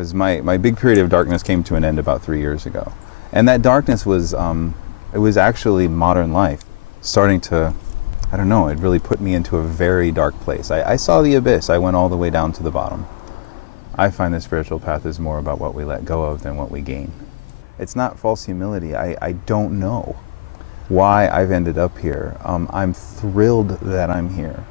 because my big period of darkness came to an end about 3 years ago. And that darkness was, it was actually modern life starting to, I don't know, it really put me into a very dark place. I saw the abyss. I went all the way down to the bottom. I find the spiritual path is more about what we let go of than what we gain. It's not false humility. I don't know why I've ended up here. I'm thrilled that I'm here.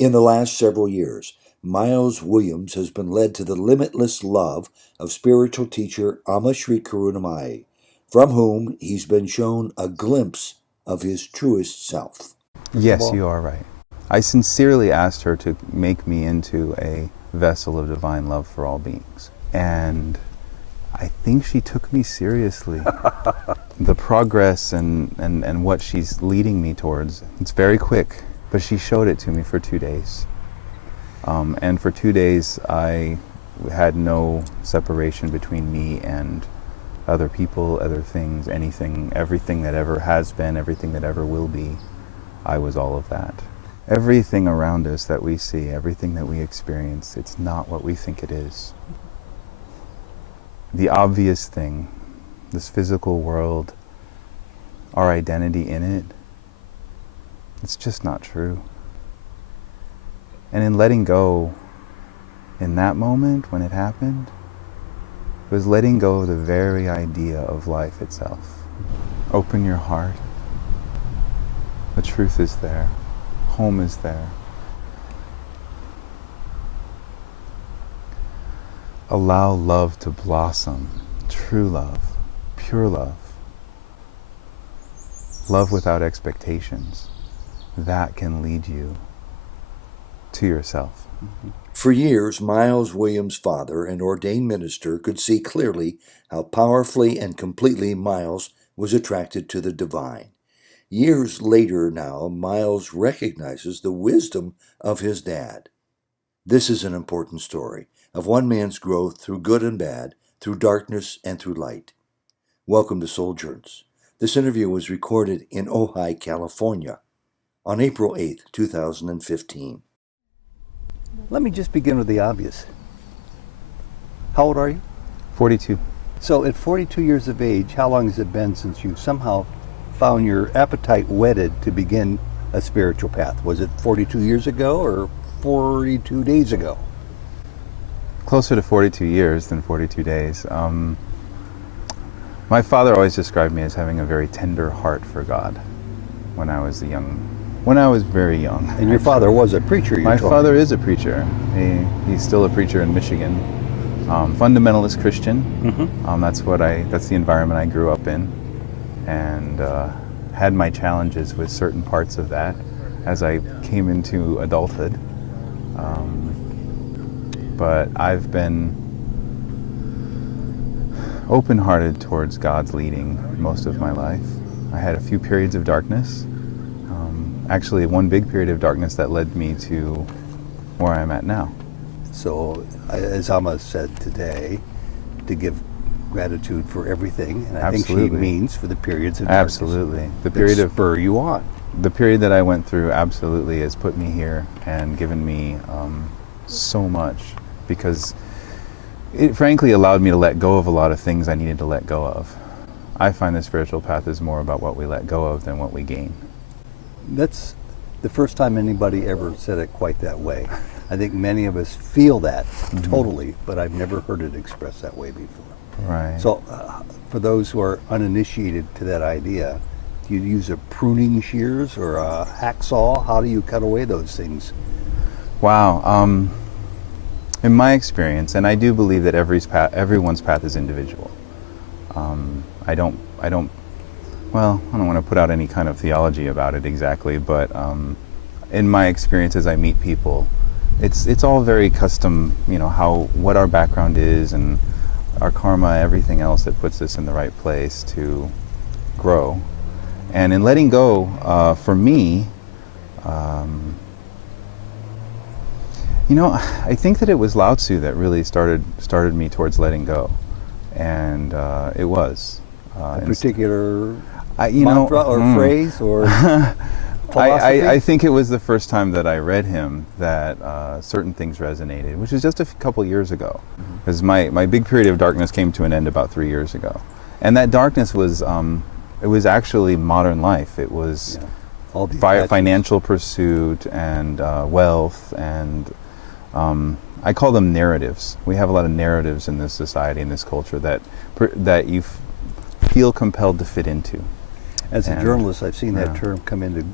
In the last several years, Miles Williams has been led to the limitless love of spiritual teacher Amma Sri Karunamayi, from whom he's been shown a glimpse of his truest self. Yes, you are right. I sincerely asked her to make me into a vessel of divine love for all beings. And I think she took me seriously. The progress and what she's leading me towards, it's very quick, but she showed it to me for 2 days. And for 2 days, I had no separation between me and other people, other things, anything, everything that ever has been, everything that ever will be. I was all of that. Everything around us that we see, everything that we experience, it's not what we think it is. The obvious thing, this physical world, our identity in it, it's just not true. And in letting go, in that moment when it happened, it was letting go of the very idea of life itself. Open your heart. The truth is there. Home is there. Allow love to blossom. True love. Pure love. Love without expectations. That can lead you to yourself. For years, Miles Williams' father, an ordained minister, could see clearly how powerfully and completely Miles was attracted to the divine. Years later now, Miles recognizes the wisdom of his dad. This is an important story of one man's growth through good and bad, through darkness and through light. Welcome to Souljourns. This interview was recorded in Ojai, California, on April 8, 2015. Let me just begin with the obvious. How old are you? 42. So at 42 years of age, how long has it been since you somehow found your appetite whetted to begin a spiritual path? Was it 42 years ago or 42 days ago? Closer to 42 years than 42 days. My father always described me as having a very tender heart for God when I was very young. And your father was a preacher, My father is a preacher. He's still a preacher in Michigan. Fundamentalist Christian. Mm-hmm. That's the environment I grew up in, and had my challenges with certain parts of that as I came into adulthood. But I've been open-hearted towards God's leading most of my life. I had a few periods of darkness. Actually, one big period of darkness that led me to where I'm at now. So, as Amma said today, to give gratitude for everything, and I think she means for the periods of darkness. Absolutely. The period of spur you on. The period that I went through absolutely has put me here and given me so much, because it frankly allowed me to let go of a lot of things I needed to let go of. I find the spiritual path is more about what we let go of than what we gain. That's the first time anybody ever said it quite that way. I think many of us feel that totally, but I've never heard it expressed that way before. Right. So for those who are uninitiated to that idea, do you use a pruning shears or a hacksaw? How do you cut away those things? Wow. In my experience, and I do believe that everyone's path is individual. I don't want to put out any kind of theology about it exactly, but in my experience as I meet people, it's all very custom, what our background is and our karma, everything else that puts us in the right place to grow. And in letting go, for me, I think that it was Lao Tzu that really started me towards letting go, and it was a particular mantra or phrase or. philosophy? I think it was the first time that I read him that certain things resonated, which is just a couple years ago. Because my big period of darkness came to an end about 3 years ago. And that darkness was, it was actually modern life. It was All the financial pursuit and wealth and I call them narratives. We have a lot of narratives in this society, in this culture that you feel compelled to fit into. As a journalist, I've seen that term come into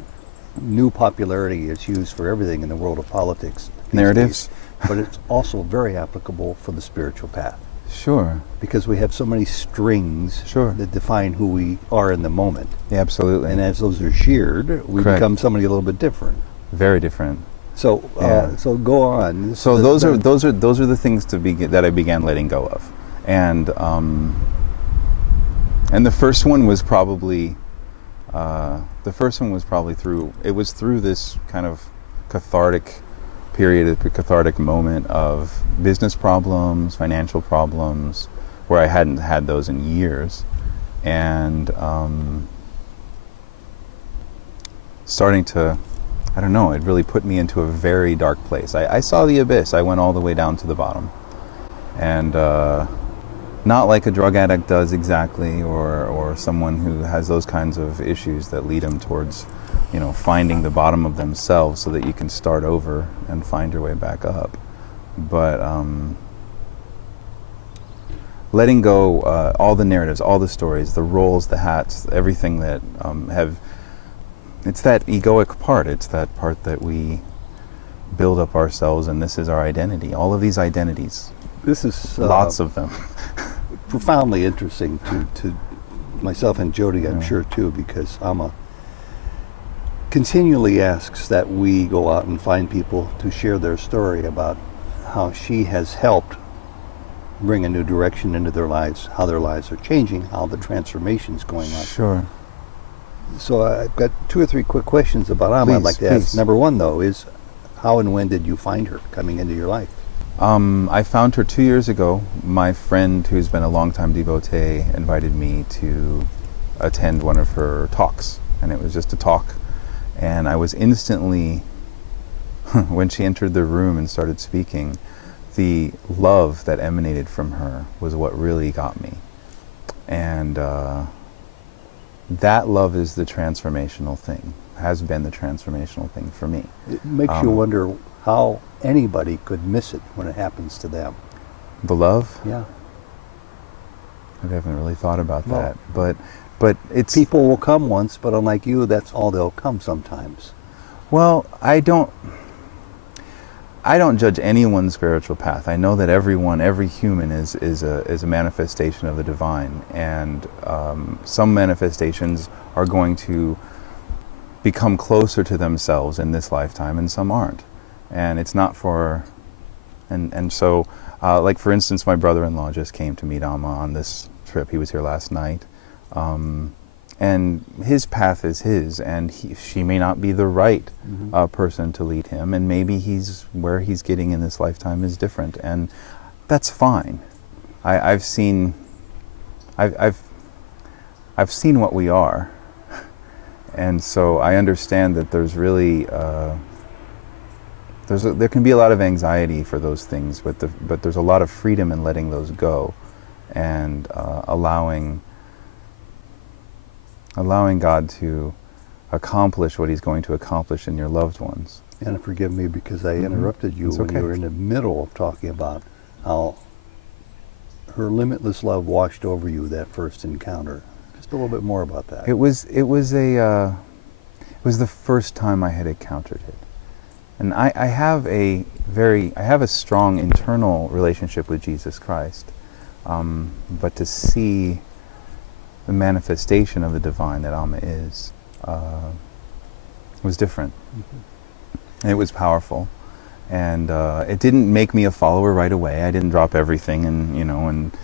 new popularity. It's used for everything in the world of politics these Narratives? days. But it's also very applicable for the spiritual path. Sure. Because we have so many strings that define who we are in the moment. Yeah, absolutely. And as those are sheared, we Correct. become somebody a little bit different. Very different. So, so go on. So those are the things that I began letting go of, and the first one was probably through this kind of cathartic period, a cathartic moment of business problems, financial problems, where I hadn't had those in years, and starting to, I don't know, it really put me into a very dark place. I saw the abyss. I went all the way down to the bottom. And not like a drug addict does exactly, or someone who has those kinds of issues that lead them towards, finding the bottom of themselves so that you can start over and find your way back up. But letting go all the narratives, all the stories, the roles, the hats, everything that it's that egoic part. It's that part that we build up ourselves, and this is our identity. All of these identities. This is lots of them. Profoundly interesting to myself and Jody, I'm sure too, because Amma continually asks that we go out and find people to share their story about how she has helped bring a new direction into their lives, how their lives are changing, how the transformation's going on. Sure. So I've got 2 or 3 quick questions about Amma I'd like to ask. Number 1, though, is how and when did you find her coming into your life? I found her 2 years ago. My friend, who's been a longtime devotee, invited me to attend one of her talks. And it was just a talk. And I was instantly, when she entered the room and started speaking, the love that emanated from her was what really got me. And that love is the transformational thing, has been the transformational thing for me. It makes you wonder how anybody could miss it when it happens to them. The love? Yeah. I haven't really thought about that, but it's... People will come once, but unlike you, that's all they'll come sometimes. Well, I don't judge anyone's spiritual path. I know that every human is a manifestation of the divine, and some manifestations are going to become closer to themselves in this lifetime, and some aren't. And it's not for, and so, like for instance, my brother-in-law just came to meet Amma on this trip. He was here last night, and his path is his, and she may not be the right person to lead him, and maybe where he's getting in this lifetime is different, and that's fine. I've seen what we are, and so I understand that there's really there can be a lot of anxiety for those things, but there's a lot of freedom in letting those go, and allowing God to accomplish what He's going to accomplish in your loved ones. And forgive me because I interrupted you when you were in the middle of talking about how her limitless love washed over you that first encounter. Just a little bit more about that. It was the first time I had encountered it, and I have a strong internal relationship with Jesus Christ, but to see the manifestation of the divine that Amma is was different. And it was powerful, and it didn't make me a follower right away. I didn't drop everything and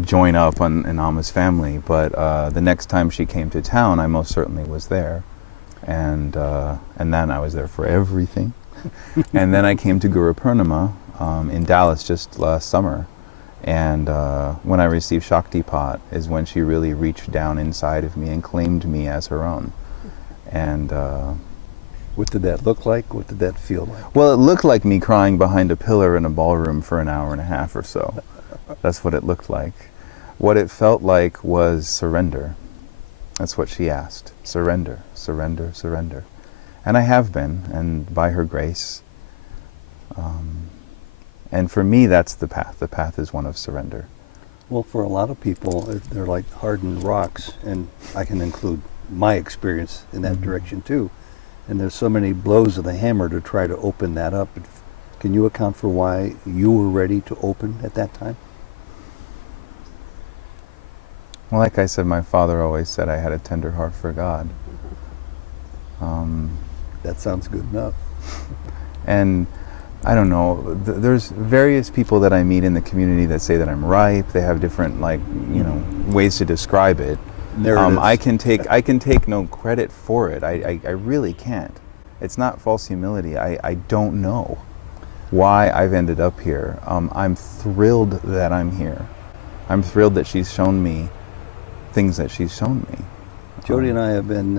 join up in Amma's family. But the next time she came to town, I most certainly was there, and then I was there for everything. And then I came to Guru Purnima in Dallas just last summer. And when I received Shaktipat is when she really reached down inside of me and claimed me as her own. And What did that look like? What did that feel like? Well, it looked like me crying behind a pillar in a ballroom for an hour and a half or so. That's what it looked like. What it felt like was surrender. That's what she asked. Surrender, surrender, surrender. And I have been, and by her grace. And for me, that's the path. The path is one of surrender. Well, for a lot of people, they're like hardened rocks, and I can include my experience in that direction too. And there's so many blows of the hammer to try to open that up. Can you account for why you were ready to open at that time? Well, like I said, my father always said I had a tender heart for God. That sounds good enough. And I don't know, there's various people that I meet in the community that say that I'm ripe. They have different, ways to describe it. There it is. I can take no credit for it. I really can't. It's not false humility. I don't know why I've ended up here. I'm thrilled that I'm here. I'm thrilled that she's shown me things that she's shown me. Jody and I have been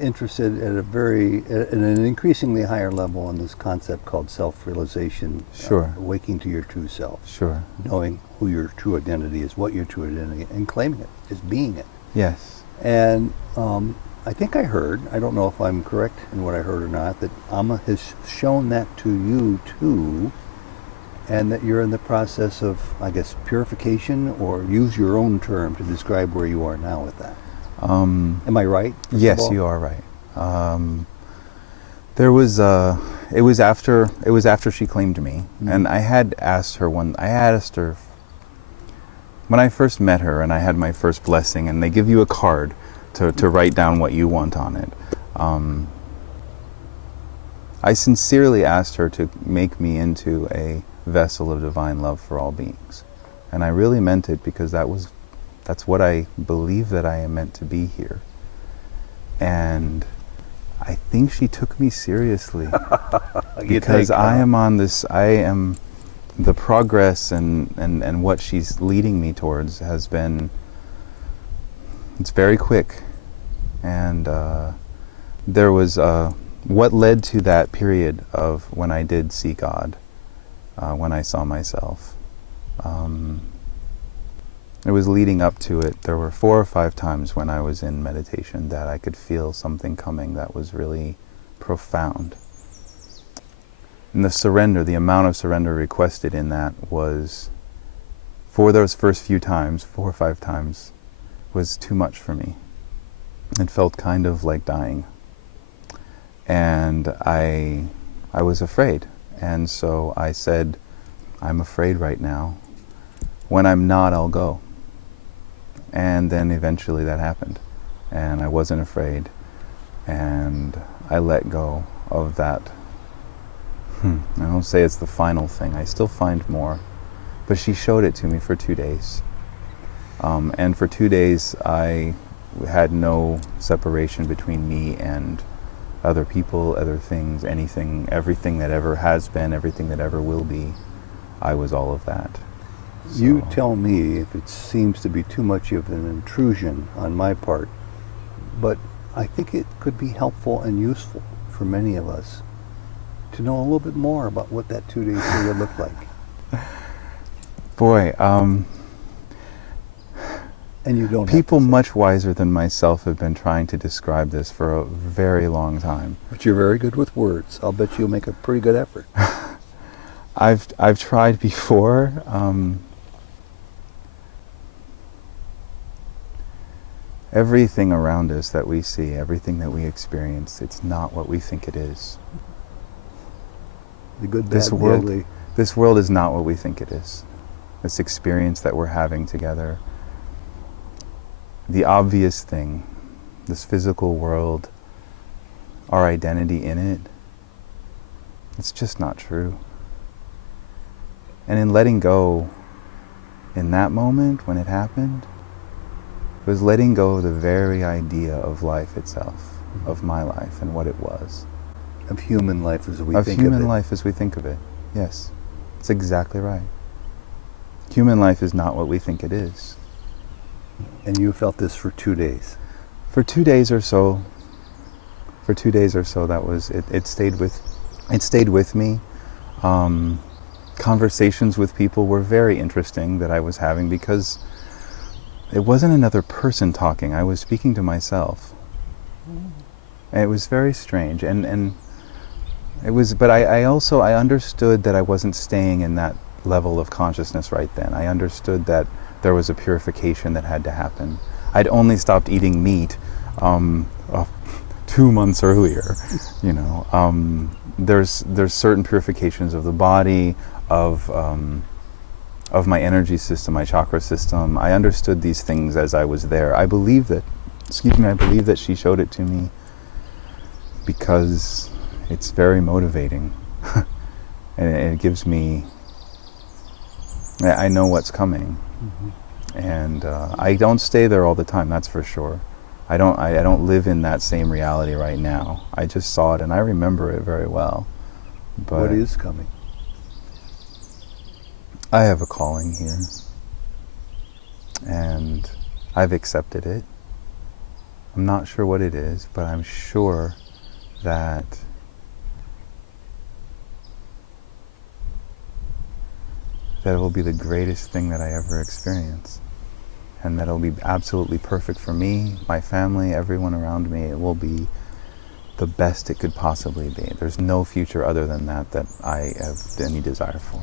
interested at an increasingly higher level in this concept called self-realization. Sure. Waking to your true self. Sure. Knowing who your true identity is, what your true identity is, and claiming it, just being it. Yes. And I think I heard, I don't know if I'm correct in what I heard or not, that Amma has shown that to you too, and that you're in the process of, I guess, purification, or use your own term to describe where you are now with that. Am I right? Yes, you are right. There was it was after she claimed me, and I had asked her when I first met her, and I had my first blessing, and they give you a card to write down what you want on it. I sincerely asked her to make me into a vessel of divine love for all beings, and I really meant it, because that's what I believe that I am meant to be here. And I think she took me seriously because I am the progress and what she's leading me towards has been, it's very quick. And there was what led to that period of when I did see God, when I saw myself. It was leading up to it. There were 4 or 5 times when I was in meditation that I could feel something coming that was really profound. And the surrender, the amount of surrender requested in that was, for those first few times, 4 or 5 times, was too much for me. It felt kind of like dying. And I was afraid. And so I said, I'm afraid right now. When I'm not, I'll go. And then eventually that happened, and I wasn't afraid, and I let go of that. I don't say it's the final thing. I still find more, but she showed it to me for 2 days. And for 2 days I had no separation between me and other people, other things, anything, everything that ever has been, everything that ever will be. I was all of that. You So- tell me if it seems to be too much of an intrusion on my part, but I think it could be helpful and useful for many of us to know a little bit more about what that 2 days period looked like. Boy, And you don't people have to say, much wiser than myself have been trying to describe this for a very long time. but you're very good with words. I'll bet you'll make a pretty good effort. I've tried before. Everything around us that we see, everything that we experience, it's not what we think it is. The good, bad, This the world, ugly. this world is not what we think it is. This experience that we're having together, the obvious thing, this physical world, our identity in it, it's just not true. And in letting go, in that moment when it happened, it was letting go of the very idea of life itself, of my life and what it was. Of human life as we Of think human of it. life as we think of it. Yes, it's exactly right. Human life is not what we think it is. And you felt this for 2 days. For 2 days or so, For 2 days or so, that was it. It stayed with me. Conversations with people were very interesting that I was having, because it wasn't another person talking. I was speaking to myself. And it was very strange, and it was. But I also understood that I wasn't staying in that level of consciousness right then. I understood that there was a purification that had to happen. I'd only stopped eating meat 2 months earlier. You know, there's certain purifications of the body, of my energy system, my chakra system. I understood these things as I was there. I believe that she showed it to me, because it's very motivating. And it gives me, I know what's coming. And I don't stay there all the time, that's for sure. I don't live in that same reality right now. I just saw it and I remember it very well. But What is coming? I have a calling here, and I've accepted it. I'm not sure what it is, but I'm sure that it will be the greatest thing that I ever experience, and that it'll be absolutely perfect for me, my family, everyone around me. It will be the best it could possibly be. There's no future other than that I have any desire for.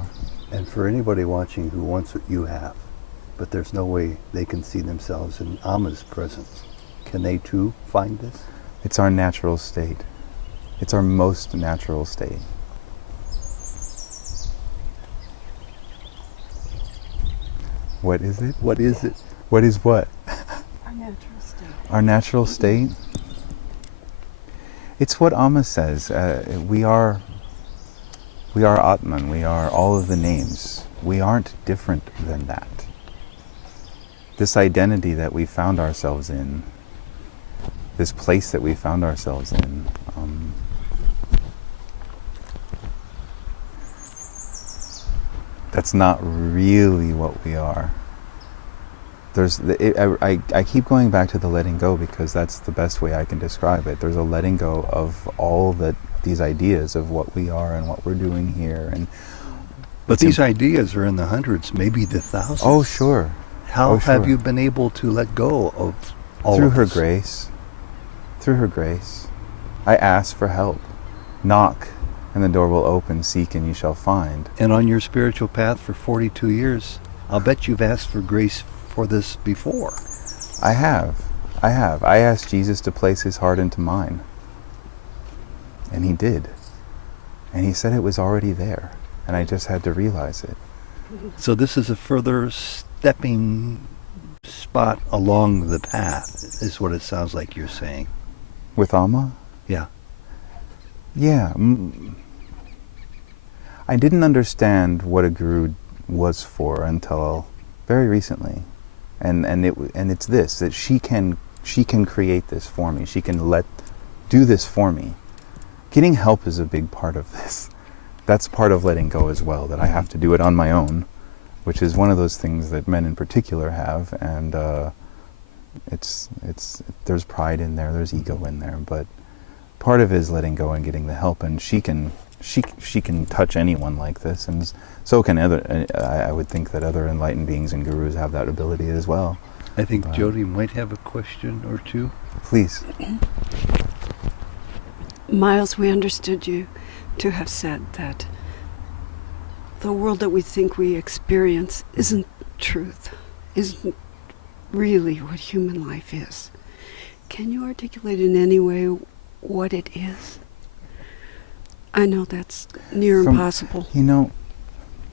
And for anybody watching who wants what you have, but there's no way they can see themselves in Amma's presence, can they too find this? It's our natural state. It's our most natural state. What is it? What is it? What is what? Our natural state. Our natural state? It's what Amma says. We are Atman. We are all of the names. We aren't different than that. This identity that we found ourselves in, this place that we found ourselves in, that's not really what we are. I keep going back to the letting go, because that's the best way I can describe it. There's a letting go of all these ideas of what we are and what we're doing here. But these ideas are in the hundreds, maybe the thousands. Oh, sure. How Oh, sure. have you been able to let go of all Through of her this? grace. Through her grace. I ask for help. Knock, and the door will open. Seek, and you shall find. And on your spiritual path for 42 years, I'll bet you've asked for grace for this before. I have. I asked Jesus to place his heart into mine. And he did. And he said it was already there. And I just had to realize it. So this is a further stepping spot along the path, is what it sounds like you're saying. With Amma? Yeah. Yeah. I didn't understand what a guru was for until very recently. And it's this, that she can create this for me. She can do this for me. Getting help is a big part of this. That's part of letting go as well, that I have to do it on my own, which is one of those things that men in particular have, and there's pride in there, there's ego in there, but part of it is letting go and getting the help, and she can touch anyone like this, and so can other. I would think that other enlightened beings and gurus have that ability as well. I think Jody might have a question or two. Please. Miles, we understood you to have said that the world that we think we experience isn't truth, isn't really what human life is. Can you articulate in any way what it is? I know that's near impossible. You know,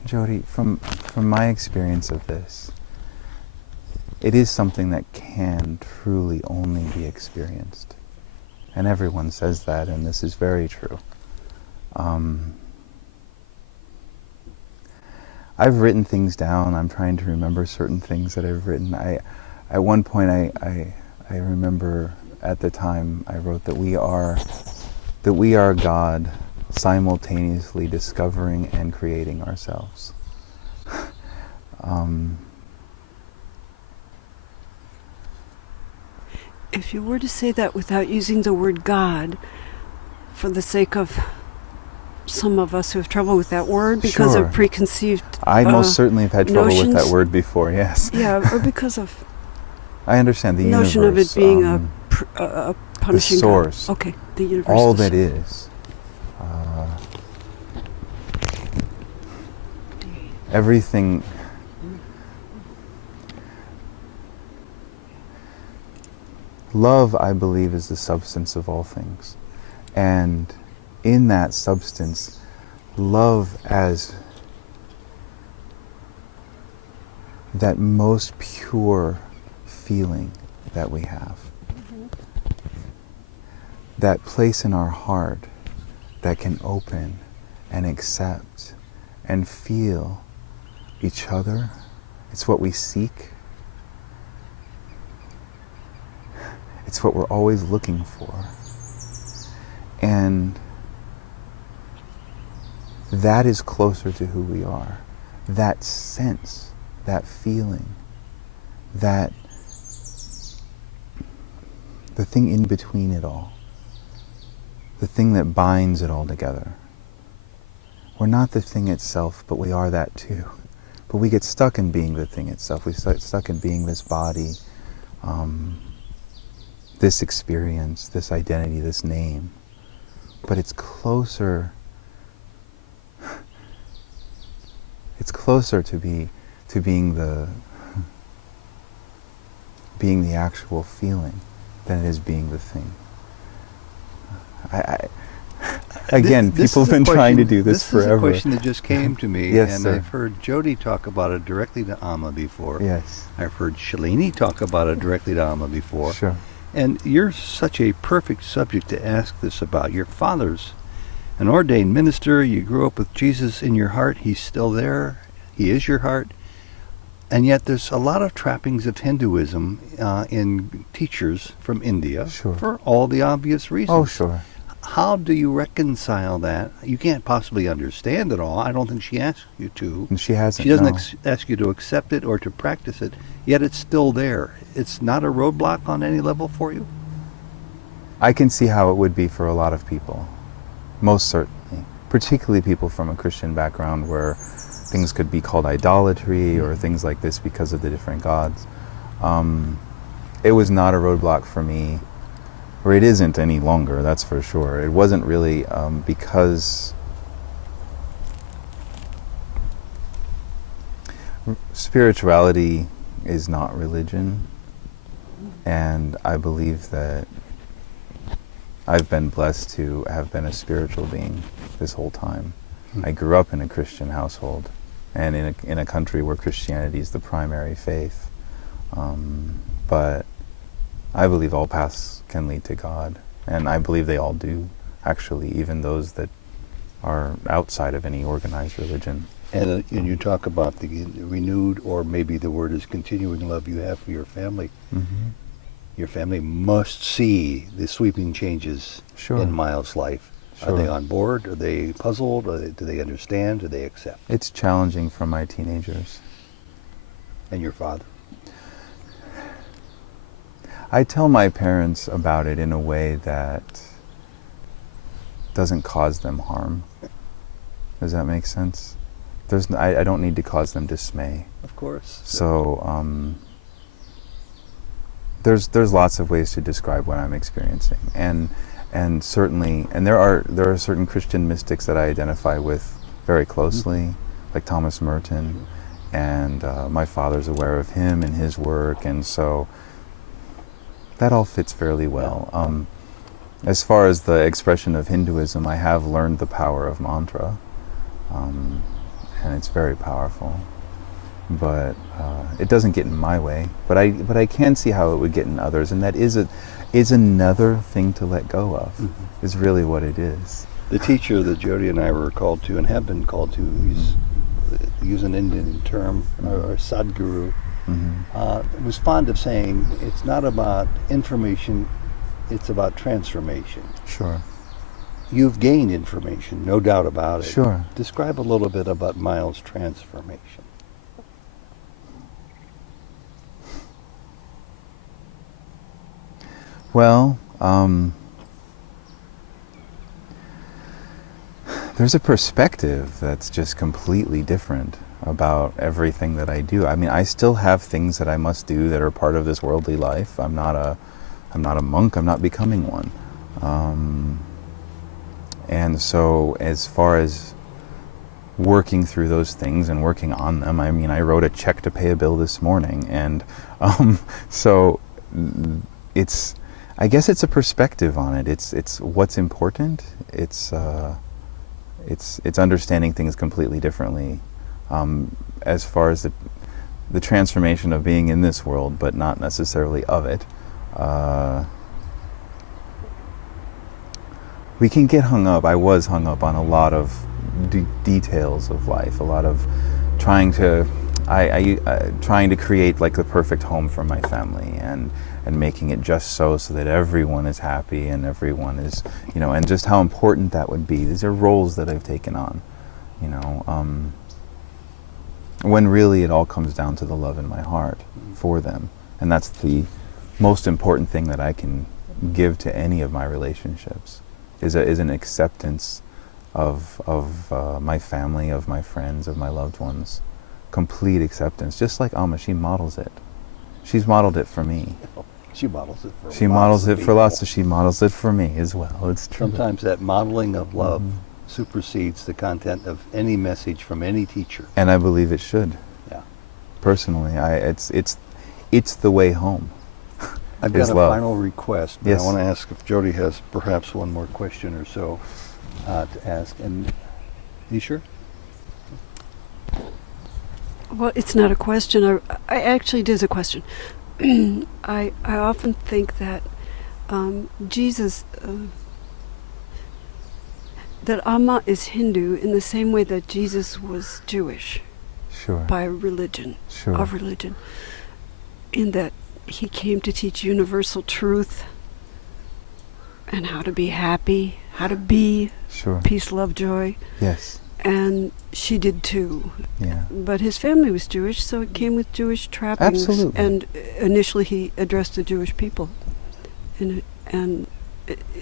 Jody, from my experience of this, it is something that can truly only be experienced. And everyone says that, and this is very true. I've written things down. I'm trying to remember certain things that I've written. At one point, I remember at the time I wrote that we are God, simultaneously discovering and creating ourselves. If you were to say that without using the word God, for the sake of some of us who have trouble with that word because Sure. of preconceived I most certainly have had trouble with that notions. word before, yes. Yeah, or because of I understand the notion universe. of it being the a punishing source. God. Okay, the universe. All the that source. is. Everything. Love, I believe, is the substance of all things. And in that substance, love as that most pure feeling that we have. That place in our heart that can open and accept and feel each other. It's what we seek. It's what we're always looking for. And that is closer to who we are. That sense, that feeling, that the thing in between it all, the thing that binds it all together. We're not the thing itself, but we are that too. But we get stuck in being the thing itself. We get stuck in being this body, this experience, this identity, this name. But it's closer. It's closer to being the actual feeling than it is being the thing. Again, This people is have a been trying to question- do this forever. This is a question that just came to me, Yes, and sir. I've heard Jody talk about it directly to Amma before. Yes, I've heard Shalini talk about it directly to Amma before. sure. And you're such a perfect subject to ask this about. Your father's an ordained minister. You grew up with Jesus in your heart. He's still there. He is your heart. And yet there's a lot of trappings of Hinduism in teachers from India Sure. for all the obvious reasons. Oh, sure. How do you reconcile that? You can't possibly understand it all. I don't think she asked you to. And she hasn't. She doesn't no. ask you to accept it or to practice it, yet it's still there. It's not a roadblock on any level for you? I can see how it would be for a lot of people, most certainly, particularly people from a Christian background where things could be called idolatry or things like this because of the different gods. It was not a roadblock for me, or it isn't any longer, that's for sure. It wasn't really because spirituality is not religion, and I believe that I've been blessed to have been a spiritual being this whole time. I grew up in a Christian household and in a country where Christianity is the primary faith. But I believe all paths can lead to God, and I believe they all do, actually, even those that are outside of any organized religion. And you talk about the renewed, or maybe the word is continuing love you have for your family. Mm-hmm. Your family must see the sweeping changes Sure. in Miles' life. Are Sure. they on board? Are they puzzled? Do they understand? Do they accept? It's challenging for my teenagers. And your father? I tell my parents about it in a way that doesn't cause them harm. Does that make sense? I don't need to cause them dismay. Of course. So there's lots of ways to describe what I'm experiencing, and certainly, and there are certain Christian mystics that I identify with very closely, like Thomas Merton, and my father's aware of him and his work, and so that all fits fairly well. As far as the expression of Hinduism, I have learned the power of mantra, and it's very powerful. But it doesn't get in my way. But I can see how it would get in others, and that is another thing to let go of. Mm-hmm. Is really what it is. The teacher that Jody and I were called to and have been called to, use an Indian term, or Sadhguru, was fond of saying, it's not about information, it's about transformation. Sure. You've gained information, no doubt about it. Sure. Describe a little bit about Miles' transformation. Well, there's a perspective that's just completely different about everything that I do. I mean, I still have things that I must do that are part of this worldly life. I'm not a monk. I'm not becoming one. And so as far as working through those things and working on them, I mean, I wrote a check to pay a bill this morning, and so it's, I guess it's a perspective on it. It's what's important. It's understanding things completely differently, as far as the transformation of being in this world, but not necessarily of it. We can get hung up. I was hung up on a lot of details of life, a lot of trying to create like the perfect home for my family, and making it just so that everyone is happy and everyone is, and just how important that would be. These are roles that I've taken on, when really it all comes down to the love in my heart for them. And that's the most important thing that I can give to any of my relationships, is an acceptance of my family, of my friends, of my loved ones. Complete acceptance. Just like Amma, she models it. She's modeled it for me. She models it for She models it for lots, so she models it for me as well. It's true. Sometimes that modeling of love supersedes the content of any message from any teacher. And I believe it should. Yeah. Personally, it's the way home. I've got a love. final request, but Yes. I want to ask if Jody has perhaps one more question or so to ask. And you sure? Well, it's not a question. I actually, it is a question. I often think that Jesus, that Amma is Hindu in the same way that Jesus was Jewish Sure. by religion, Sure. of religion, in that he came to teach universal truth and how to be happy, how to be Sure. peace, love, joy. Yes. And she did too. Yeah. But his family was Jewish, so it came with Jewish trappings. Absolutely. And initially he addressed the Jewish people. And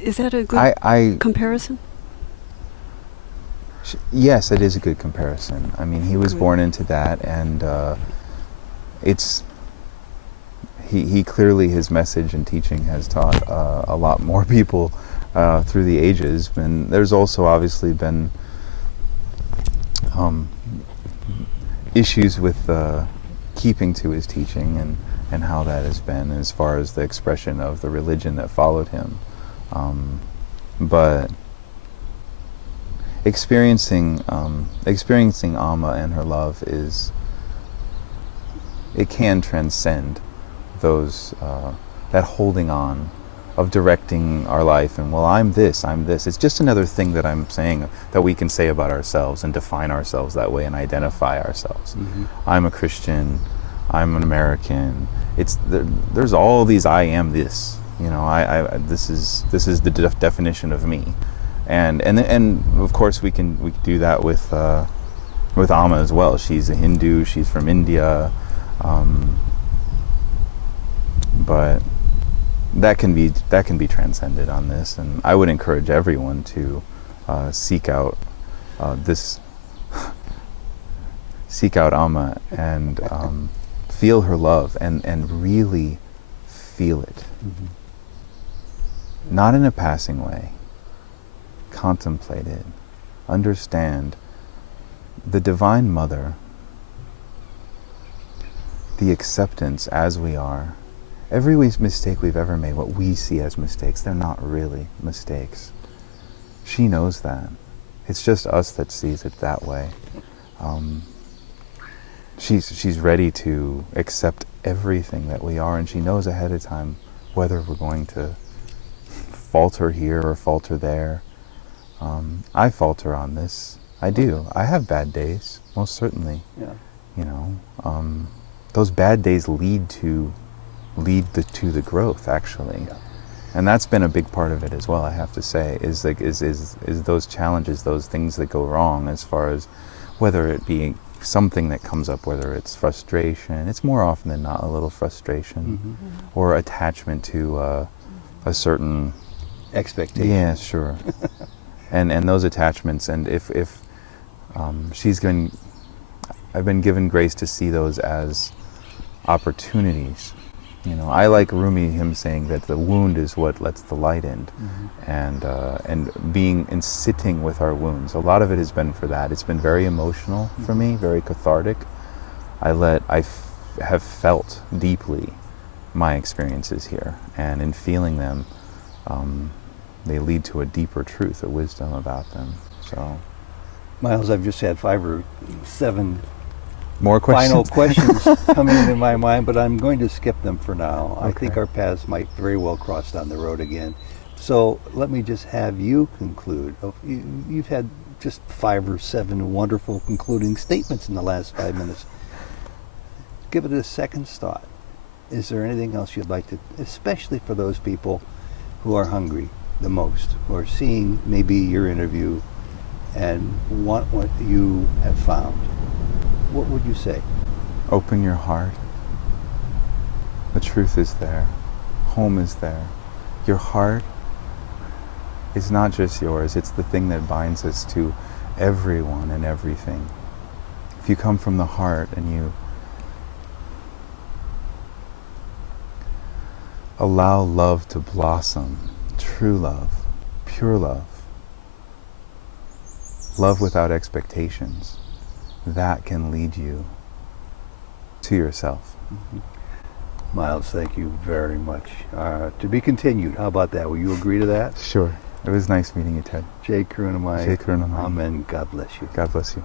is that a good I comparison? Yes, it is a good comparison. I mean, he was Good. born into that, and he clearly, his message and teaching has taught a lot more people through the ages. And there's also obviously been issues with keeping to his teaching, and how that has been as far as the expression of the religion that followed him. But experiencing Amma and her love it can transcend those that holding on of directing our life and, well, I'm this. It's just another thing that I'm saying, that we can say about ourselves and define ourselves that way and identify ourselves. Mm-hmm. I'm a Christian, I'm an American. There's all these I am this. This is the definition of me. And of course we can do that with Amma as well. She's a Hindu, she's from India. But that can be transcended on this, and I would encourage everyone to seek out Amma and feel her love and really feel it. Mm-hmm. Not in a passing way. Contemplate it. Understand the Divine Mother, the acceptance as we are. Every mistake we've ever made, what we see as mistakes, they're not really mistakes. She knows that. It's just us that sees it that way. She's ready to accept everything that we are, and she knows ahead of time whether we're going to falter here or falter there. I falter on this. I do. I have bad days, most certainly. Yeah. Those bad days lead to the growth, actually. Yeah. And that's been a big part of it as well, I have to say, is those challenges, those things that go wrong, as far as whether it be something that comes up, whether it's frustration. It's more often than not a little frustration, Mm-hmm. or attachment to a certain Expectation. Yeah, sure. and those attachments, and if I've been given grace to see those as opportunities. You know, I like Rumi, him saying that the wound is what lets the light in, and being and sitting with our wounds. A lot of it has been for that. It's been very emotional for me, very cathartic. I have felt deeply my experiences here, and in feeling them, they lead to a deeper truth, a wisdom about them. So, Miles, I've just had 5 or 7 more questions. final questions coming into my mind, but I'm going to skip them for now. Okay. I think our paths might very well cross down the road again. So let me just have you conclude. You've had just 5 or 7 wonderful concluding statements in the last 5 minutes. Give it a second thought. Is there anything else you'd like to, especially for those people who are hungry the most, who are seeing maybe your interview and want what you have found? What would you say? Open your heart. The truth is there. Home is there. Your heart is not just yours. It's the thing that binds us to everyone and everything. If you come from the heart and you allow love to blossom, true love, pure love, love without expectations, that can lead you to yourself. Miles, thank you very much. To be continued. How about that? Will you agree to that? Sure. It was nice meeting you, Ted. Ojai Karunamayi. Ojai Karunamayi. Amen. God bless you. God bless you.